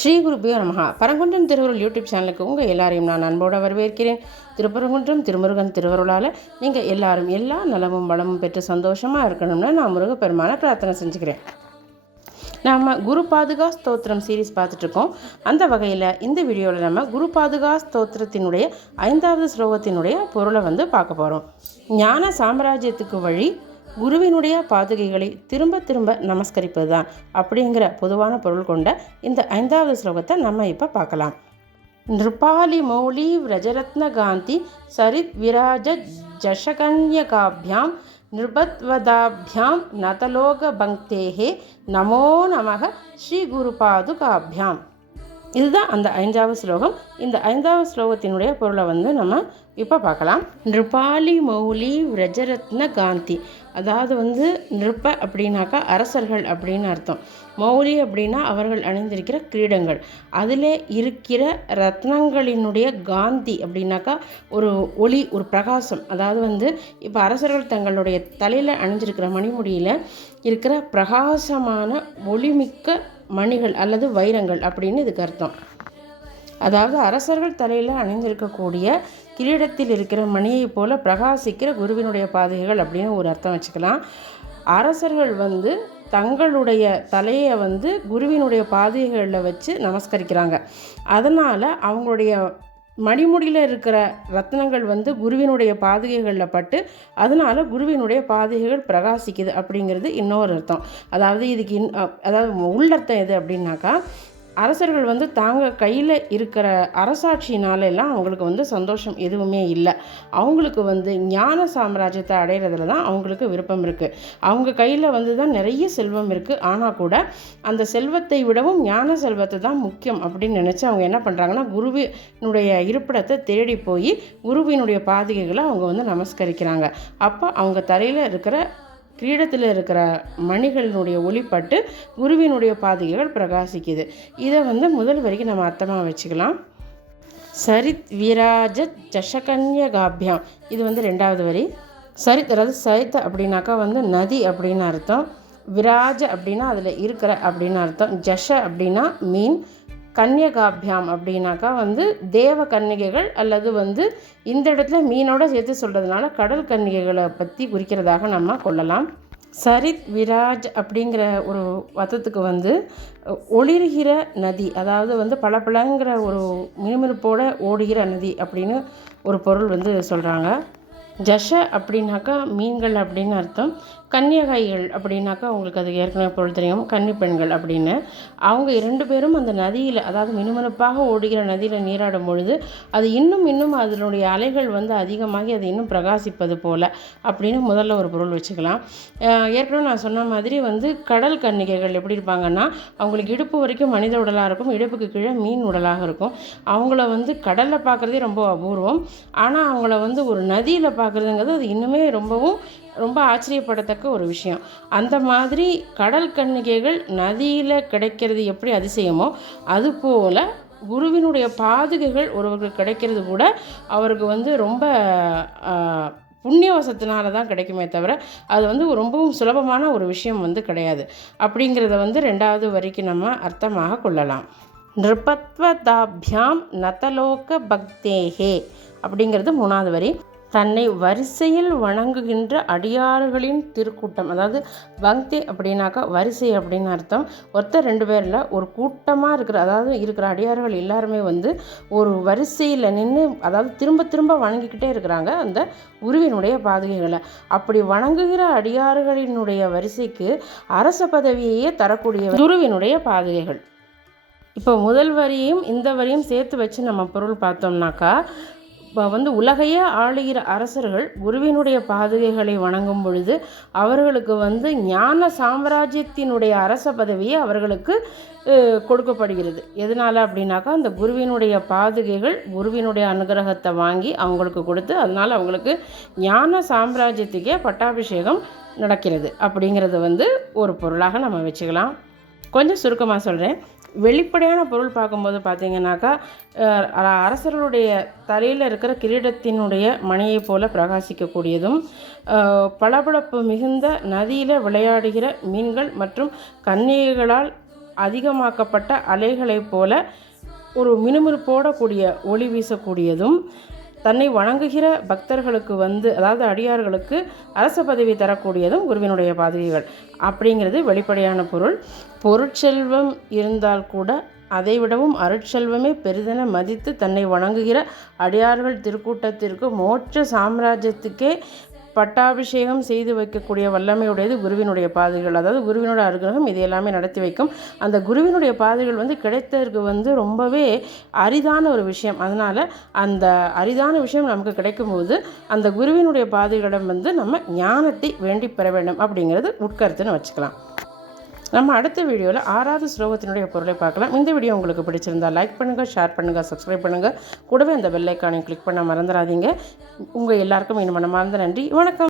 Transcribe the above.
ஸ்ரீ குருபியோ நமகா பரங்குன்றம் திருவருள் யூடியூப் சேனலுக்கு உங்கள் எல்லாரையும் நான் அன்போடு வரவேற்கிறேன். திருப்பரங்குன்றம் திருமுருகன் திருவருளால் நீங்கள் எல்லாரும் எல்லா நலமும் வளமும் பெற்று சந்தோஷமாக இருக்கணும்னு நான் முருகப்பெருமானை பிரார்த்தனை செஞ்சுக்கிறேன். நாம் குரு பாதுகா ஸ்தோத்திரம் சீரீஸ் பார்த்துட்ருக்கோம் அந்த வகையில் இந்த வீடியோவில் நம்ம குரு பாதுகா ஸ்தோத்திரத்தினுடைய ஐந்தாவது ஸ்லோகத்தினுடைய பொருளை வந்து பார்க்க போகிறோம் ஞான சாம்ராஜ்யத்துக்கு வழி குருவினுடைய பாதுகைகளை திரும்ப திரும்ப நமஸ்கரிப்பது தான் அப்படிங்கிற பொதுவான பொருள் கொண்ட இந்த ஐந்தாவது ஸ்லோகத்தை நம்ம இப்போ பார்க்கலாம். நிருபாலி மௌலி விரஜரத்ன காந்தி சரித் விராஜ ஜஷகன்யகாபியாம் நிருபத்வதாபியாம் நதலோக பங்க்தேகே நமோ நமக ஸ்ரீ குருபாதுகாபியாம். இதுதான் அந்த ஐந்தாவது ஸ்லோகம். இந்த ஐந்தாவது ஸ்லோகத்தினுடைய பொருளை வந்து நம்ம இப்போ பார்க்கலாம். நிருபாலி மௌலி விரஜரத்ன காந்தி. அதாவது வந்து நிருப்ப அப்படின்னாக்கா அரசர்கள் அப்படின்னு அர்த்தம். மௌலி அப்படின்னா அவர்கள் அணிந்திருக்கிற கிரீடங்கள். அதில் இருக்கிற ரத்னங்களினுடைய காந்தி அப்படின்னாக்கா ஒரு ஒளி ஒரு பிரகாசம். அதாவது வந்து இப்போ அரசர்கள் தங்களுடைய தலையில் அணிஞ்சிருக்கிற மணிமுடியில் இருக்கிற பிரகாசமான ஒளிமிக்க மணிகள் அல்லது வைரங்கள் அப்படின்னு இதுக்கு அர்த்தம். அதாவது அரசர்கள் தலையில் அணிந்திருக்கக்கூடிய கிரீடத்தில் இருக்கிற மணியைப் போல பிரகாசிக்கிற குருவினுடைய பாதைகள் அப்படின்னு ஒரு அர்த்தம் வச்சுக்கலாம். அரசர்கள் வந்து தங்களுடைய தலையை வந்து குருவினுடைய பாதைகளில் வச்சு நமஸ்கரிக்கிறாங்க. அதனால் அவங்களுடைய மணிமுடியில் இருக்கிற ரத்னங்கள் வந்து குருவினுடைய பாதுகைகளில் பட்டு அதனால் குருவினுடைய பாதுகைகள் பிரகாசிக்குது அப்படிங்கிறது இன்னொரு அர்த்தம். அதாவது இதுக்கு இன் அதாவது உள்ளர்த்தம் எது அப்படின்னாக்கா அரசர்கள் வந்து தாங்க கையில் இருக்கிற அரசாட்சினாலெல்லாம் அவங்களுக்கு வந்து சந்தோஷம் எதுவுமே இல்லை. அவங்களுக்கு வந்து ஞான சாம்ராஜ்யத்தை அடையிறதுல தான் அவங்களுக்கு விருப்பம் இருக்குது அவங்க கையில் வந்து தான் நிறைய செல்வம் இருக்குது ஆனால் கூட அந்த செல்வத்தை விடவும் ஞான செல்வத்தை தான் முக்கியம் அப்படின்னு நினச்சி அவங்க என்ன பண்ணுறாங்கன்னா குருவினுடைய இருப்பிடத்தை தேடி போய் குருவினுடைய பாதிகைகளை அவங்க வந்து நமஸ்கரிக்கிறாங்க. அப்போ அவங்க தலையில் இருக்கிற கிரீடத்தில் இருக்கிற மணிகளினுடைய ஒளிப்பட்டு குருவினுடைய பாதுகைகள் பிரகாசிக்குது. இதை வந்து முதல் வரைக்கும் நம்ம அர்த்தமாக வச்சுக்கலாம். சரித் விராஜ ஜஷகன்யகாபியாம் இது வந்து ரெண்டாவது வரி. சரித் அதாவது சரித் அப்படின்னாக்கா வந்து நதி அப்படின்னு அர்த்தம். விராஜ அப்படின்னா அதில் இருக்கிற அப்படின்னு அர்த்தம். ஜஷ அப்படின்னா மீன். கன்யகாபியாம் அப்படின்னாக்கா வந்து தேவ கன்னிகைகள் அல்லது வந்து இந்த இடத்துல மீனோட சேர்த்து சொல்கிறதுனால கடல் கன்னிகைகளை பற்றி குறிக்கிறதாக நம்ம கொள்ளலாம். சரித் விராஜ் அப்படிங்கிற ஒரு வத்தத்துக்கு வந்து ஒளிர்கிற நதி அதாவது வந்து பளபளங்கிற ஒரு மினுமினுப்போட ஓடுகிற நதி அப்படின்னு ஒரு பொருள் வந்து சொல்கிறாங்க ஜஷ அப்படின்னாக்கா மீன்கள் அப்படின்னு அர்த்தம். கன்னியகாய்கள் அப்படின்னாக்கா உங்களுக்கு அது ஏற்கனவே பொருள் தெரியும். கன்னி பெண்கள் அப்படின்னு. அவங்க இரண்டு பேரும் அந்த நதியில் அதாவது மினுமினுப்பாக ஓடுகிற நதியில் நீராடும் பொழுது அது இன்னும் இன்னும் அதனுடைய அலைகள் வந்து அதிகமாகி அது இன்னும் பிரகாசிப்பது போல் அப்படின்னு முதல்ல ஒரு பொருள் வச்சுக்கலாம். ஏற்கனவே நான் சொன்ன மாதிரி வந்து கடல் கன்னிகைகள் எப்படி இருப்பாங்கன்னா அவங்களுக்கு இடுப்பு வரைக்கும் மனித உடலாக இருக்கும் இடுப்புக்கு கீழே மீன் உடலாக இருக்கும். அவங்கள வந்து கடலில் பார்க்குறதே ரொம்ப அபூர்வம். ஆனால் அவங்கள வந்து ஒரு நதியில் பார்க்குறதுங்கிறது அது இன்னுமே ரொம்பவும் ரொம்ப ஆச்சரியப்படத்தக்க ஒரு விஷயம். அந்த மாதிரி கடல் கண்ணிகைகள் நதியில் கிடைக்கிறது எப்படி அதிசயமோ அதுபோல் குருவினுடைய பாதுகைகள் ஒருவருக்கு கிடைக்கிறது கூட அவருக்கு வந்து ரொம்ப புண்ணியவசத்தினால தான் கிடைக்குமே தவிர அது வந்து ரொம்பவும் சுலபமான ஒரு விஷயம் வந்து கிடையாது. அப்படிங்கிறத வந்து ரெண்டாவது வரைக்கும் நம்ம அர்த்தமாக கொள்ளலாம். நிருபத்வதாபியாம் நதலோக பக்தேஹே அப்படிங்கிறது மூணாவது வரி. தன்னை வரிசையில் வணங்குகின்ற அடியார்களின் திருக்கூட்டம். அதாவது பக்தி அப்படின்னாக்கா வரிசை அப்படின்னு அர்த்தம். ஒருத்தர் ரெண்டு பேரில் ஒரு கூட்டமாக இருக்கிற அதாவது இருக்கிற அடியார்கள் எல்லாருமே வந்து ஒரு வரிசையில் நின்று அதாவது திரும்ப திரும்ப வணங்கிக்கிட்டே இருக்கிறாங்க அந்த உருவினுடைய பாதுகைகளை. அப்படி வணங்குகிற அடியாறுகளினுடைய வரிசைக்கு அரச பதவியையே தரக்கூடிய குருவினுடைய பாதுகைகள். இப்போ முதல் வரியும் இந்த வரியும் சேர்த்து வச்சு நம்ம பொருள் பார்த்தோம்னாக்கா இப்போ வந்து உலகையே ஆளுகிற அரசர்கள் குருவினுடைய பாதுகைகளை வணங்கும் பொழுது அவர்களுக்கு வந்து ஞான சாம்ராஜ்யத்தினுடைய அரச பதவியை அவர்களுக்கு கொடுக்கப்படுகிறது. எதனால் அப்படின்னாக்கா அந்த குருவினுடைய பாதுகைகள் குருவினுடைய அனுகிரகத்தை வாங்கி அவங்களுக்கு கொடுத்து அதனால் அவங்களுக்கு ஞான சாம்ராஜ்யத்துக்கே பட்டாபிஷேகம் நடக்கிறது. அப்படிங்கிறது வந்து ஒரு பொருளாக நம்ம வச்சுக்கலாம். கொஞ்சம் சுருக்கமாக சொல்கிறேன் வெளிப்படையான பொருள் பார்க்கும்போது பார்த்தீங்கன்னாக்கா அரசர்களுடைய தலையில் இருக்கிற கிரீடத்தினுடைய மணியை போல பிரகாசிக்கக்கூடியதும் பளபளப்பு மிகுந்த நதியில் விளையாடுகிற மீன்கள் மற்றும் கன்னிகைகளால் அதிகமாக்கப்பட்ட அலைகளைப் போல ஒரு மினுமினுப்போடக்கூடிய ஒளி வீசக்கூடியதும் தன்னை வணங்குகிற பக்தர்களுக்கு வந்து அதாவது அடியார்களுக்கு அரச பதவி தரக்கூடியதும் குருவினுடைய பதவிகள். அப்படிங்கிறது வெளிப்படையான பொருள். பொருட்செல்வம் இருந்தால் கூட அதைவிடவும் அருட்செல்வமே பெரிதென மதித்து தன்னை வணங்குகிற அடியார்கள் திருக்கூட்டத்திற்கு மோட்ச சாம்ராஜ்யத்துக்கே பட்டாபிஷேகம் செய்து வைக்கக்கூடிய வல்லமையுடையது குருவினுடைய பாதைகள். அதாவது குருவினுடைய அனுகிரகம் இது எல்லாமே நடத்தி வைக்கும். அந்த குருவினுடைய பாதைகள் வந்து கிடைத்ததற்கு வந்து ரொம்பவே அரிதான ஒரு விஷயம். அதனால் அந்த அரிதான விஷயம் நமக்கு கிடைக்கும்போது அந்த குருவினுடைய பாதைகளிடம் வந்து நம்ம ஞானத்தை வேண்டி பெற வேண்டும் அப்படிங்கிறது உட்கருத்துன்னு வச்சுக்கலாம். நம்ம அடுத்த வீடியோவில் ஆறாவது ஸ்லோகத்தினுடைய பொருளை பார்க்கலாம். இந்த வீடியோ உங்களுக்கு பிடிச்சிருந்தா லைக் பண்ணுங்கள் ஷேர் பண்ணுங்கள் சப்ஸ்கிரைப் பண்ணுங்கள் கூடவே அந்த பெல்லைக்கானையும் கிளிக் பண்ண மறந்துடாதீங்க. உங்கள் எல்லாருக்கும் இன்னும் மனமார்ந்த நன்றி. வணக்கம்.